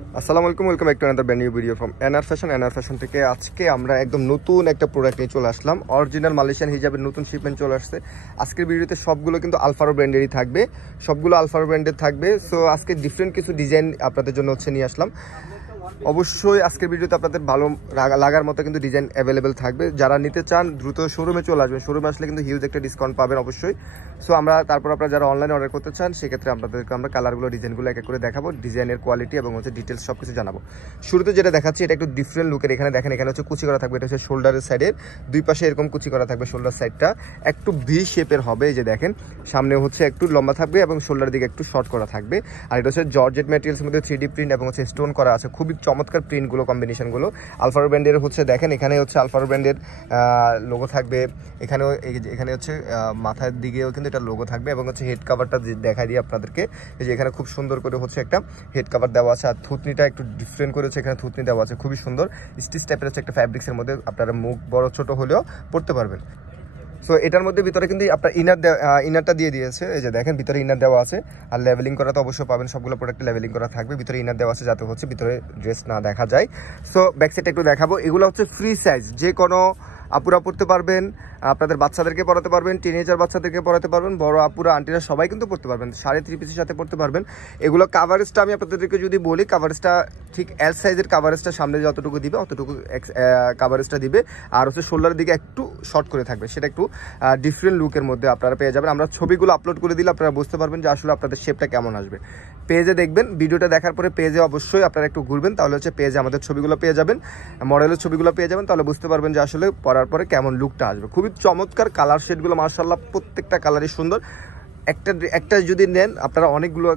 আসসালামু আলাইকুম, welcome back to another brand new video from NR fashion থেকে আজকে আমরা একদম নতুন একটা প্রোডাক্ট নিয়ে চলে আসলাম। অরিজিনাল মালয়েশিয়ান হিজাবের নতুন শিপমেন্ট চলে আসছে। আজকের ভিডিওতে সবগুলো কিন্তু আলফারো ব্র্যান্ডেরই থাকবে, সবগুলো আলফারো ব্র্যান্ডের থাকবে। সো আজকে ডিফারেন্ট কিছু ডিজাইন আপনাদের জন্য নিয়ে আসলাম। অবশ্যই আজকের ভিডিওতে আপনাদের ভালো লাগার মতো কিন্তু ডিজাইন অ্যাভেলেবেল থাকবে। যারা নিতে চান দ্রুত শোরুমে চলে আসবেন, শোরুমে আসলে কিন্তু হিউজ একটা ডিসকাউন্ট পাবেন অবশ্যই। সো তারপর আপনারা যারা অনলাইনে অর্ডার করতে চান সেক্ষেত্রে আপনাদেরকে আমরা কালারগুলো ডিজাইনগুলো এক এক করে দেখাবো, ডিজাইনের কোয়ালিটি এবং ডিটেলস সব কিছু জানাবো। শুরুতে যেটা দেখাচ্ছি এটা একটু ডিফারেন্ট লুকের। এখানে দেখেন, এখানে কুচি করা থাকবে। এটা হচ্ছে শোল্ডারের সাইডের দুই পাশে এরকম কুচি করা থাকবে। শোল্ডার সাইডটা একটু ভি শেপের হবে, এই যে দেখেন সামনে একটু লম্বা থাকবে এবং শোল্ডারের দিকে একটু শর্ট করা থাকবে। আর এটা হচ্ছে জর্জেট ম্যাটেরিয়ালসের মধ্যে 3D প্রিন্ট এবং স্টোন করা আছে। খুবই চমৎকার প্রিন্টগুলো, কম্বিনেশনগুলো আলফারো ব্র্যান্ডের দেখেন এখানে আলফারো ব্র্যান্ডের লোগো থাকবে। এখানে মাথার দিকেও কিন্তু এটা লোগো থাকবে এবং হেড কাভারটা দেখা দিয়ে আপনাদেরকে, এই যে এখানে খুব সুন্দর করে একটা হেড কাভার দেওয়া আছে। আর থুতনিটা একটু ডিফারেন্ট করেছে, এখানে থুতনি দেওয়া আছে, খুবই সুন্দর স্টিচ টাইপের একটা ফ্যাব্রিক্সের মধ্যে। আপনারা মুখ বড় ছোট হলেও পড়তে পারবেন। সো এটার মধ্যে ভিতরে কিন্তু আপনার ইনারটা দিয়ে দিয়েছে, এই যে দেখেন ভিতরে ইনার দেওয়া আছে। আর লেভেলিং করা তো অবশ্যই পাবেন, সবগুলো প্রোডাক্টে লেভেলিং করা থাকবে। ভিতরে ইনার দেওয়া আছে যাতে ভিতরে ড্রেস না দেখা যায়। সো ব্যাক সাইডটা একটু দেখাবো। এগুলো ফ্রি সাইজ, যে কোনো আপুরা পড়তে পারবেন, আপনাদের বাচ্চাদেরকে পড়াতে পারবেন, টিনেজার বাচ্চাদেরকে পড়াতে পারবেন, বড় আপুরা আন্টিরা সবাই কিন্তু পড়তে পারবেন। 3.5 পিসের সাথে পড়তে পারবেন। এগুলো কাভারেজটা আমি আপনাদেরকে যদি বলি, কাভারেজটা ঠিক এল সাইজের কাভারেজটা সামনে যতটুকু দিবে অতটুকু কাভারেজটা দিবে। আর শোল্ডারের দিকে একটু শর্ট করে থাকবে, সেটা একটু ডিফারেন্ট লুকের মধ্যে আপনারা পেয়ে যাবেন। আমরা ছবিগুলো আপলোড করে দিলে আপনারা বুঝতে পারবেন যে আসলে আপনাদের শেপটা কেমন আসবে। পেজে দেখবেন, ভিডিওটা দেখার পরে পেজে অবশ্যই আপনারা একটু ঘুরবেন, তাহলে পেজে আমাদের ছবিগুলো পেয়ে যাবেন, মডেলের ছবিগুলো পেয়ে যাবেন। তাহলে বুঝতে পারবেন যে আসলে পরার পরে কেমন লুকটা আসবে। খুবই চমৎকার কালার শেডগুলো, মাশাআল্লাহ প্রত্যেকটা কালারই সুন্দর। একটা যদি নেন আপনারা অনেকগুলো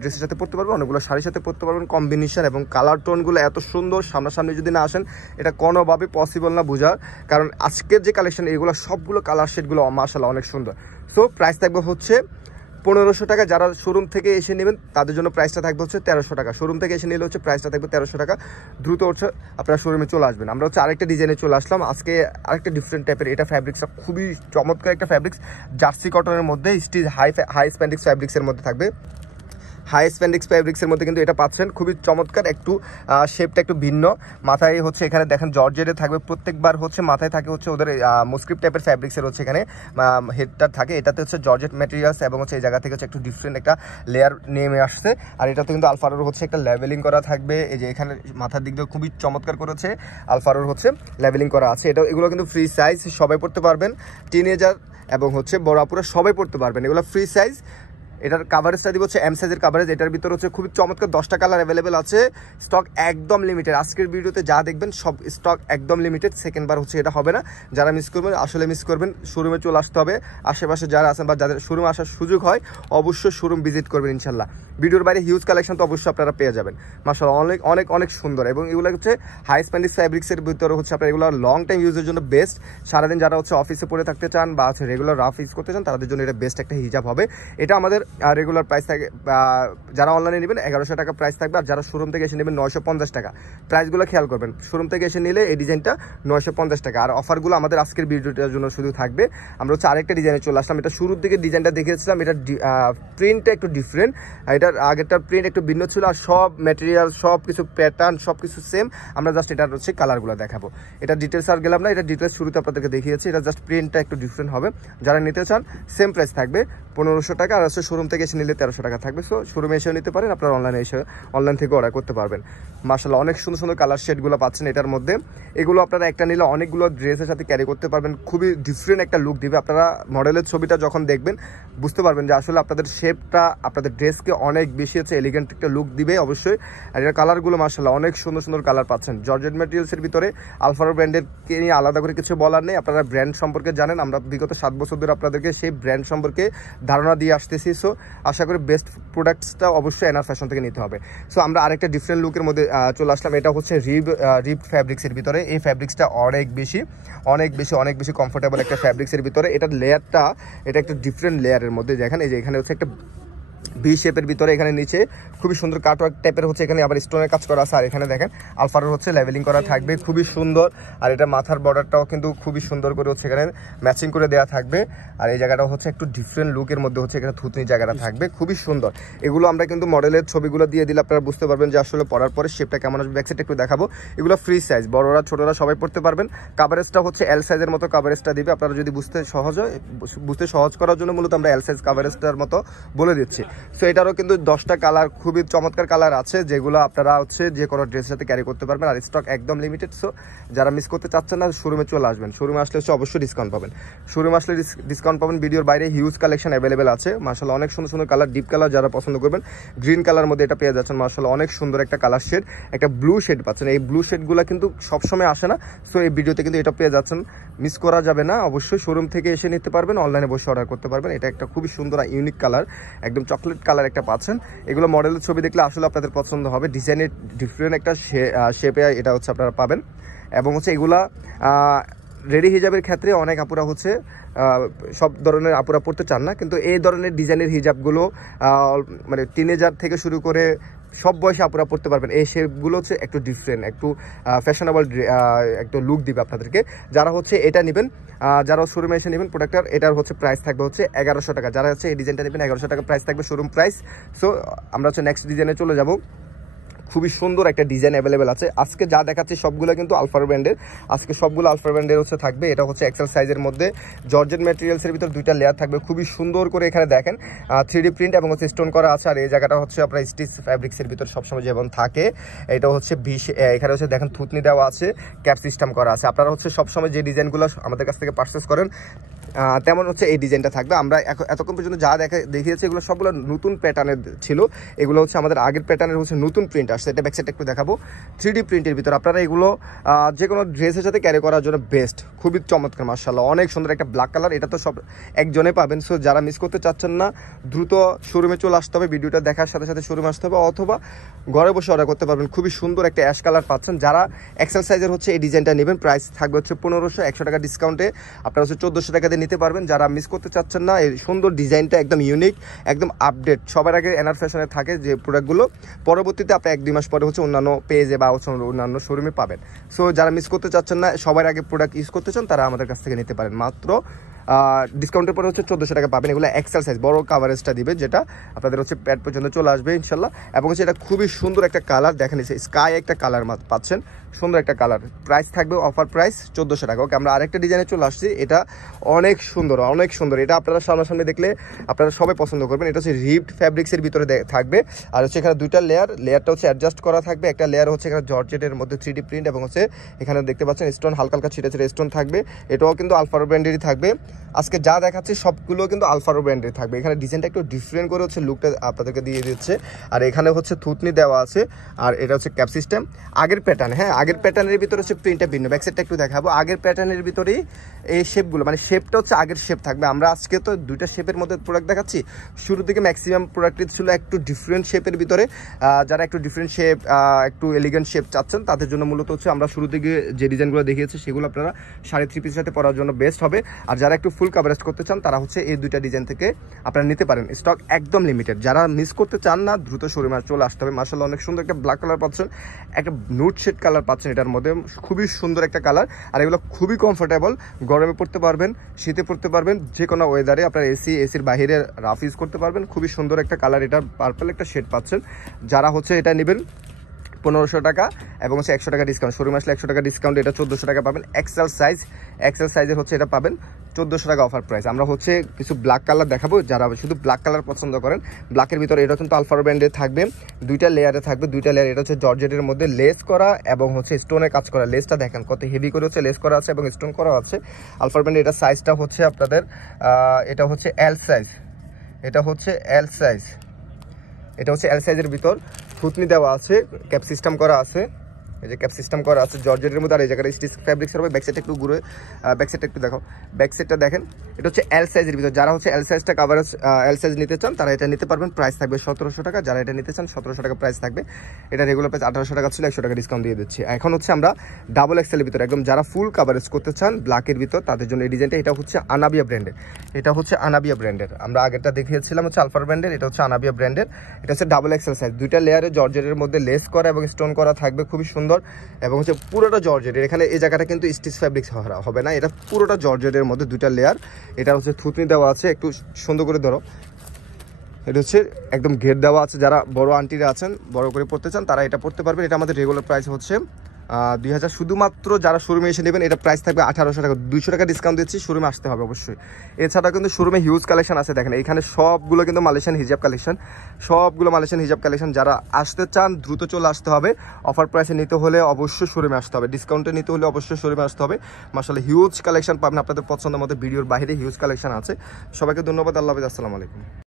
ড্রেসের সাথে পরতে পারবেন, অনেকগুলো শাড়ির সাথে পরতে পারবেন। কম্বিনেশন এবং কালার টোনগুলো এত সুন্দর, সামনাসামনি যদি না আসেন এটা কোনোভাবে পসিবল না বোঝার। কারণ আজকের যে কালেকশন এগুলো সবগুলো কালার শেডগুলো মাশাআল্লাহ অনেক সুন্দর। সো প্রাইস থাকবে 1500 টাকা। যারা শোরুম থেকে এসে নেবেন তাদের জন্য প্রাইসটা থাকবে 1300 টাকা। শোরুম থেকে এসে নিলে প্রাইসটা থাকবে 1300 টাকা। দ্রুত আপনারা শোরুমে চলে আসবেন। আমরা আরেকটা ডিজাইনে চলে আসলাম আজকে, আরেকটা ডিফারেন্ট টাইপের। এটা ফ্যাব্রিক্সটা খুবই চমৎকার একটা ফ্যাব্রিক্স, জার্সি কটনের মধ্যে স্টিচ হাই স্প্যান্ডিক্স ফ্যাব্রিক্সের মধ্যে থাকবে। হাই স্প্যান্ডিক্স ফ্যাব্রিক্সের মধ্যে কিন্তু এটা পাচ্ছেন, খুবই চমৎকার। একটু শেপটা একটু ভিন্ন। মাথায় এখানে দেখেন জর্জেটে থাকবে, প্রত্যেকবার মাথায় থাকে ওদের মুস্ক্রিপ টাইপের ফ্যাব্রিক্সের এখানে হেডটা থাকে। এটাতে জর্জেট ম্যাটেরিয়ালস এবং এই জায়গা থেকে একটু ডিফারেন্ট একটা লেয়ার নেমে আসছে। আর এটাতে কিন্তু আলফারোর একটা লেভেলিং করা থাকবে। এই যে এখানে মাথার দিক দিয়ে খুবই চমৎকার করেছে, আলফারোর লেভেলিং করা আছে। এগুলো কিন্তু ফ্রি সাইজ, সবাই পড়তে পারবেন, টিনেজার এবং বড় আপুরা সবাই পড়তে পারবেন। এগুলো ফ্রি সাইজ। এটার কাভারেজটা দিব এম সাইজের কাভারেজ। এটার ভিতরে খুবই চমৎকার 10টা কালার অ্যাভেলেবেল আছে। স্টক একদম লিমিটেড। আজকের ভিডিওতে যা দেখবেন সব স্টক একদম লিমিটেড। সেকেন্ডবার এটা হবে না। যারা মিস করবেন আসলে মিস করবেন। শোরুমে চলে আসতে হবে। আশেপাশে যারা আছেন বা যাদের শোরুমে আসার সুযোগ হয় অবশ্যই শোরুম ভিজিট করবেন ইনশাল্লাহ। ভিডিওর বাইরে হিউজ কালেকশন তো অবশ্যই আপনারা পেয়ে যাবেন। মাশাআল্লাহ অনেক অনেক অনেক সুন্দর। এবং এগুলো হাই স্প্যান্ডিক্স ফ্যাব্রিক্সের ভিতরে আপনার এগুলো লং টাইম ইউজের জন্য বেস্ট। সারাদিন যারা অফিসে পড়ে থাকতে চান বা রেগুলার রাফ ইউজ করতে চান তাদের জন্য এটা বেস্ট একটা হিজাব হবে। এটা আমাদের রেগুলার প্রাইস থাকে, যারা অনলাইনে নেবেন 1100 টাকা প্রাইস থাকবে। আর যারা শোরুম থেকে এসে নেবেন 950 টাকা। প্রাইসগুলো খেয়াল করবেন, শোরুম থেকে এসে নিলে এই ডিজাইনটা 950 টাকা। আর অফারগুলো আমাদের আজকের ভিডিওটার জন্য শুধু থাকবে। আমরা আরেকটা ডিজাইনে চলে আসলাম। এটা শুরুর দিকে ডিজাইনটা দেখিয়েছিলাম, এটা প্রিন্টটা একটু ডিফারেন্ট। এটার আগেরটার প্রিন্ট একটু ভিন্ন ছিল, আর সব ম্যাটেরিয়াল সব কিছু প্যাটার্ন সব কিছু সেম। আমরা জাস্ট এটার কালারগুলো দেখাবো। এটা ডিটেলস আর গেলাম না, এটা ডিটেলস শুরুতে আপনাদেরকে দেখিয়েছি। এটা জাস্ট প্রিন্টটা একটু ডিফারেন্ট হবে। যারা নিতে চান সেম প্রাইস থাকবে 1500 টাকা। আর শোরুম থেকে এসে নিলে 1300 টাকা থাকবে। সো শোরুমে এসেও নিতে পারেন, আপনারা অনলাইন থেকে অর্ডার করতে পারবেন। মাশাআল্লাহ অনেক সুন্দর সুন্দর কালার শেডগুলো পাচ্ছেন এটার মধ্যে। এগুলো আপনারা একটা নিলে অনেকগুলো ড্রেসের সাথে ক্যারি করতে পারবেন। খুবই ডিফারেন্ট একটা লুক দিবে। আপনারা মডেলের ছবিটা যখন দেখবেন বুঝতে পারবেন যে আসলে আপনাদের শেপটা আপনাদের ড্রেসকে অনেক বেশি এলিগেন্ট একটা লুক দিবে অবশ্যই। আর এর কালারগুলো মাশাআল্লাহ অনেক সুন্দর সুন্দর কালার পাচ্ছেন। জর্জেট ম্যাটেরিয়ালসের ভিতরে আলফারো ব্র্যান্ডের কে নিয়ে আলাদা করে কিছু বলার নেই। আপনারা ব্র্যান্ড সম্পর্কে জানেন, আমরা বিগত 7 বছর ধরে আপনাদেরকে সেই ব্র্যান্ড সম্পর্কে ধারণা দিয়ে আসতেছি। সো আশা করি বেস্ট প্রোডাক্টসটা অবশ্যই এনআর ফ্যাশন থেকে নিতে হবে। সো আমরা আরেকটা ডিফারেন্ট লুকের মধ্যে চলে আসলাম। এটা রিব ফ্যাব্রিক্সের ভিতরে। এই ফ্যাব্রিক্সটা অনেক বেশি কমফোর্টেবল একটা ফ্যাব্রিক্সের ভিতরে। এটার লেয়ারটা এটা একটা ডিফারেন্ট লেয়ারের মধ্যে। দেখেন এই যে এখানে একটা ভি শেপের ভিতরে এখানে নিচে খুবই সুন্দর কাটওয়ার্ক টাইপের হচ্ছে, এখানে আবার স্টোনের কাজ করা আছে। আর এখানে দেখেন আলফারোর হচ্ছে লেভেলিং করা থাকবে, খুবই সুন্দর। আর এটা মাথার বর্ডারটাও কিন্তু খুবই সুন্দর করে হচ্ছে এখানে ম্যাচিং করে দেওয়া থাকবে। আর এই জায়গাটা হচ্ছে একটু ডিফারেন্ট লুকের মধ্যে হচ্ছে এখানে থুতনি জায়গাটা থাকবে, খুবই সুন্দর। এগুলো আমরা কিন্তু মডেলের ছবিগুলো দিয়ে দিলে আপনারা বুঝতে পারবেন যে আসলে পরার পরে শেপটা কেমন আসবে। ব্যাক সাইড একটু দেখাবো, এগুলো ফ্রি সাইজ, বড়রা ছোটরা সবাই পড়তে পারবেন। কাভারেজটা হচ্ছে এল সাইজের মতো কাভারেজটা দিবে, আপনারা যদি বুঝতে সহজ করার জন্য মূলত আমরা এল সাইজ কাভারেজটার মতো বলে দিচ্ছি। সো এটারও কিন্তু 10টা কালার, খুবই চমৎকার কালার আছে, যেগুলো আপনারা হচ্ছে যে কোনো ড্রেসের সাথে ক্যারি করতে পারবেন। আর স্টক একদম লিমিটেড। সো যারা মিস করতে চাচ্ছেন না, শোরুমে চলে আসবেন। শোরুমে আসলে হচ্ছে অবশ্যই ডিসকাউন্ট পাবেন। শোরুমে আসলে ডিসকাউন্ট পাবেন। ভিডিওর বাইরে হিউজ কালেকশন অ্যাভেলেবেল আছে মাশাআল্লাহ, অনেক সুন্দর সুন্দর কালার, ডিপ কালার যারা পছন্দ করবেন। গ্রিন কালার মধ্যে এটা পেয়ে যাচ্ছেন মাশাআল্লাহ, অনেক সুন্দর একটা কালার শেড, একটা ব্লু শেড পাচ্ছেন। এই ব্লু শেডগুলো কিন্তু সবসময় আসে না, সো এই ভিডিওতে কিন্তু এটা পেয়ে যাচ্ছেন, মিস করা যাবে না। অবশ্যই শোরুম থেকে এসে নিতে পারবেন, অনলাইনে বসে অর্ডার করতে পারবেন। এটা একটা খুবই সুন্দর ইউনিক কালার, একদম চকলেট কালার একটা পাচ্ছেন। এগুলো মডেলের ছবি দেখলে আসলে আপনাদের পছন্দ হবে, ডিজাইনের ডিফারেন্ট একটা শেপে এটা হচ্ছে আপনারা পাবেন। এবং হচ্ছে এগুলা রেডি হিজাবের ক্ষেত্রে অনেক আপুরা হচ্ছে সব ধরনের আপুরা পড়তে চান না, কিন্তু এই ধরনের ডিজাইনের হিজাবগুলো মানে টিনেজার থেকে শুরু করে সব বয়সে আপুরা পড়তে পারবেন। এই শেপগুলো হচ্ছে একটু ডিফারেন্ট, একটু ফ্যাশনেবল একটু লুক দিবে আপনাদেরকে। যারা হচ্ছে এটা নেবেন, যারা শোরুমে এসে নেবেন প্রোডাক্টটার, এটার হচ্ছে প্রাইস থাকবে হচ্ছে 1100 টাকা। যারা হচ্ছে এই ডিজাইনটা নেবেন 1100 টাকা প্রাইস থাকবে, শোরুম প্রাইস। সো আমরা হচ্ছে নেক্সট ডিজাইনে চলে যাব। খুবই সুন্দর একটা ডিজাইন অ্যাভেলেবেল আছে। আজকে যা দেখাচ্ছি সবগুলো কিন্তু আলফারো ব্র্যান্ডের, আজকে সবগুলো আলফারো ব্র্যান্ডের হচ্ছে থাকবে। এটা হচ্ছে এক্সেল সাইজের মধ্যে জর্জেট ম্যাটেরিয়ালসের ভিতর 2টা লেয়ার থাকবে, খুবই সুন্দর করে এখানে দেখেন 3D প্রিন্ট এবং হচ্ছে স্টোন করা আছে। আর এই জায়গাটা হচ্ছে আপনার স্টিচ ফ্যাব্রিক্সের ভিতর সবসময় যেমন থাকে, এটা হচ্ছে এখানে হচ্ছে দেখেন থুতনি দেওয়া আছে, ক্যাপ সিস্টেম করা আছে। আপনারা হচ্ছে সবসময় যে ডিজাইনগুলো আমাদের কাছ থেকে পারচেস করেন তেমন হচ্ছে এই ডিজাইনটা থাকবে। আমরা এতক্ষণ পর্যন্ত যা দেখিয়েছি এগুলো সবগুলো নতুন প্যাটার্নের ছিল, এগুলো হচ্ছে আমাদের আগের প্যাটার্নের হচ্ছে নতুন প্রিন্ট আসছে। এটা ব্যাক সাইডটা একটু দেখাবো, 3D প্রিন্টের ভিতর আপনারা এগুলো যে কোনো ড্রেসের সাথে ক্যারি করার জন্য বেস্ট, খুবই চমৎকার মাশাআল্লাহ, অনেক সুন্দর একটা ব্ল্যাক কালার। এটা তো সব একজনে পাবেন। সো যারা মিস করতে চাচ্ছেন না, দ্রুত শোরুমে চলে আসতে হবে, ভিডিওটা দেখার সাথে সাথে শোরুমে আসতে হবে, অথবা ঘরে বসে অর্ডার করতে পারবেন। খুবই সুন্দর একটা অ্যাশ কালার পাচ্ছেন। যারা এক্সেল সাইজের হচ্ছে এই ডিজাইনটা নেবেন, প্রাইস থাকবে হচ্ছে 1500, 100 টাকা ডিসকাউন্টে আপনারা হচ্ছে 1400 টাকা দিয়ে নিতে পারবেন। যারা মিস করতে চাচ্ছেন না, এই সুন্দর ডিজাইনটা একদম ইউনিক, একদম আপডেট, সবার আগে এনআর ফ্যাশনে থাকে যে প্রোডাক্টগুলো, পরবর্তীতে আপনি 1-2 মাস পরে হচ্ছে অন্যান্য পেজে বা হচ্ছে অন্যান্য শোরুমে পাবেন। সো যারা মিস করতে চাচ্ছেন না, সবার আগে প্রোডাক্ট ইউজ করতে চান, তারা আমাদের কাছ থেকে নিতে পারেন। মাত্র ডিসকাউন্টের পরে হচ্ছে 1400 টাকা পাবেন। এগুলো এক্সেল সাইজ, বড় কাভারেজটা দিবে, যেটা আপনাদের হচ্ছে প্যাড পর্যন্ত চলে আসবে ইনশাল্লাহ। এবং হচ্ছে এটা খুবই সুন্দর একটা কালার, দেখেন স্কাই একটা কালার পাচ্ছেন, সুন্দর একটা কালার। প্রাইস থাকবে অফার প্রাইস 1400 টাকা। ওকে, আমরা আরেকটা ডিজাইনে চলে আসছি, এটা অনেক সুন্দর, অনেক সুন্দর। এটা আপনারা সামনাসামনি দেখলে আপনারা সবাই পছন্দ করবেন। এটা হচ্ছে রিপড ফ্যাব্রিক্সের ভিতরে থাকবে। আর হচ্ছে এখানে 2টা লেয়ারটা হচ্ছে অ্যাডজাস্ট করা থাকবে। একটা লেয়ার হচ্ছে এখানে জর্জেটের মধ্যে 3D প্রিন্ট, এবং হচ্ছে এখানে দেখতে পাচ্ছেন স্টোন, হালকা হালকা ছিটে ছিটে স্টোন থাকবে। এটাও কিন্তু আলফারো ব্র্যান্ডেরই থাকবে। আজকে যা দেখাচ্ছি সবগুলো কিন্তু আলফারো ব্র্যান্ডের থাকবে। এখানে ডিজাইনটা একটু ডিফারেন্ট করে হচ্ছে লুকটা আপনাদেরকে দিয়ে দিচ্ছে। আর এখানে হচ্ছে থুতনি দেওয়া আছে, আর এটা হচ্ছে ক্যাপ সিস্টেম, আগের প্যাটার্ন। হ্যাঁ, আগের প্যাটার্নের ভিতরে হচ্ছে প্রিন্টটা ভিন্ন। ব্যাক সাইডটা একটু দেখাবো, আগের প্যাটার্নের ভিতরেই এই শেপগুলো, মানে শেপটা হচ্ছে আগের শেপ থাকবে। আমরা আজকে তো 2টা শেপের মধ্যে প্রোডাক্ট দেখাচ্ছি, শুরু থেকে ম্যাক্সিমাম প্রোডাক্টই ছিল একটু ডিফারেন্ট শেপের ভিতরে। যারা একটু ডিফারেন্ট শেপ, একটু এলিগেন্ট শেপ চাচ্ছেন, তাদের জন্য মূলত হচ্ছে আমরা শুরু থেকে যে ডিজাইনগুলো দেখিয়েছি সেগুলো আপনারা 3.5 পিসের সাথে পরার জন্য বেস্ট হবে। আর যারা একটু ফুল কাভারেজ করতে চান, তারা হচ্ছে এই 2টা ডিজাইন থেকে আপনারা নিতে পারেন। স্টক একদম লিমিটেড। যারা মিস করতে চান না, দ্রুত শোরুমে চলে আসতে হবে। মাশাআল্লাহ, অনেক সুন্দর একটা ব্ল্যাক কালার পাচ্ছেন, একটা নুট শেড কালার পাচ্ছেন এটার মধ্যে, খুবই সুন্দর একটা কালার। আর এগুলো খুবই কমফোর্টেবল, গরমে পড়তে পারবেন, শীতে পড়তে পারবেন, যে কোনো ওয়েদারে আপনার এসির বাইরে রাফ ইউজ করতে পারবেন। খুবই সুন্দর একটা কালার, এটা পার্পল একটা শেড পাচ্ছেন। যারা হচ্ছে এটা নেবেন 1500 টাকা এবং হচ্ছে 100 টাকা ডিসকাউন্ট, শোরুমে আসলে 100 টাকা ডিসকাউন্ট, এটা 1400 টাকা পাবেন। এক্সেল সাইজের হচ্ছে এটা পাবেন 1400 টাকা অফার প্রাইস। আমরা হচ্ছে কিছু ব্ল্যাক কালার দেখাবো, যারা শুধু ব্ল্যাক কালার পছন্দ করেন। ব্ল্যাকের ভিতরে এটা কিন্তু আলফারো ব্র্যান্ডের থাকবে, 2টা লেয়ারে থাকবে, 2টা লেয়ার। এটা হচ্ছে জর্জেটের মধ্যে লেস করা এবং হচ্ছে স্টোনের কাজ করা। লেসটা দেখেন কত হেভি করে হচ্ছে লেস করা আছে এবং স্টোন করা আছে। আলফারো ব্র্যান্ডের এটা সাইজটা হচ্ছে আপনাদের এটা হচ্ছে এল সাইজ, এটা হচ্ছে এল সাইজের ভিতর থুতনি দেওয়া আছে, ক্যাপ সিস্টেম করা আছে। এই যে ক্যাপ সিস্টেম করা আছে জর্জেটের মধ্যে, আর এই জায়গাটা স্টিচ ফ্যাব্রিক্সের হবে। ব্যাক সাইডটা একটু ঘুরে, ব্যাক সাইডটা একটু দেখো, ব্যাক সাইডটা দেখেন। এটা হচ্ছে এল সাইজের ভিতর, যারা হচ্ছে এল সাইজটা কাভারেজ এল সাইজ নিতে চান তারা এটা নিতে পারবেন। প্রাইস থাকবে 1700 টাকা, যারা এটা নিতে চান 1700 টাকা প্রাইস থাকবে। এটা রেগুলার প্রাইস 1800 টাকা ছিল, 100 টাকা ডিসকাউন্ট দিয়ে দিচ্ছি। এখন হচ্ছে আমরা ডাবল এক্সেলের ভিতরে একদম যারা ফুল কাভারেজ করতে চান ব্ল্যাকের ভিতর তাদের জন্য এই ডিজাইনটা। এটা হচ্ছে আনাবিয়া ব্র্যান্ডের, এটা হচ্ছে আনাবিয়া ব্র্যান্ডের। আমরা আগেরটা দেখিয়েছিলাম হচ্ছে আলফার ব্র্যান্ডের, এটা হচ্ছে আনাবিয়া ব্র্যান্ডের। এটা হচ্ছে ডাবল এক্সেল সাইজ, দুইটা লেয়ারে জর্জেটের মধ্যে লেস করা এবং স্টোন করা থাকবে, খুবই সুন্দর। এবং হচ্ছে পুরোটা জর্জেটের, এখানে এই জায়গাটা কিন্তু স্টিচ ফ্যাব্রিক্স হবে না, এটা পুরোটা জর্জেটের মধ্যে দুইটা লেয়ার। এটা হচ্ছে থুতনি দেওয়া আছে, একটু সুন্দর করে ধরো। এটা হচ্ছে একদম ঘের দেওয়া আছে, যারা বড় আন্টিরা আছেন বড় করে পড়তে চান তারা এটা পড়তে পারবেন। এটা আমাদের রেগুলার প্রাইস হচ্ছে 2000। শুধুমাত্র যারা শোরুমে এসে নেবেন এটা প্রাইস থাকবে 1800 টাকা, 200 টাকা ডিসকাউন্ট দিচ্ছি। শোরুমে আসতে হবে অবশ্যই। এছাড়া কিন্তু শোরুমে হিউজ কালেকশন আছে, দেখেন এখানে সবগুলো কিন্তু মালয়েশিয়ান হিজাব কালেকশন, সবগুলো মালয়েশিয়ান হিজাব কালেকশন। যারা আসতে চান দ্রুত চলে আসতে হবে। অফার প্রাইসে নিতে হলে অবশ্যই শোরুমে আসতে হবে, ডিসকাউন্টে নিতে হলে অবশ্যই শোরুমে আসতে হবে। মাশাআল্লাহ হিউজ কালেকশন পাবেন আপনাদের পছন্দের মতো, ভিডিওর বাইরে হিউজ কালেকশন আছে। সবাইকে ধন্যবাদ, আল্লাহ হাফেজ, আসসালামু আলাইকুম।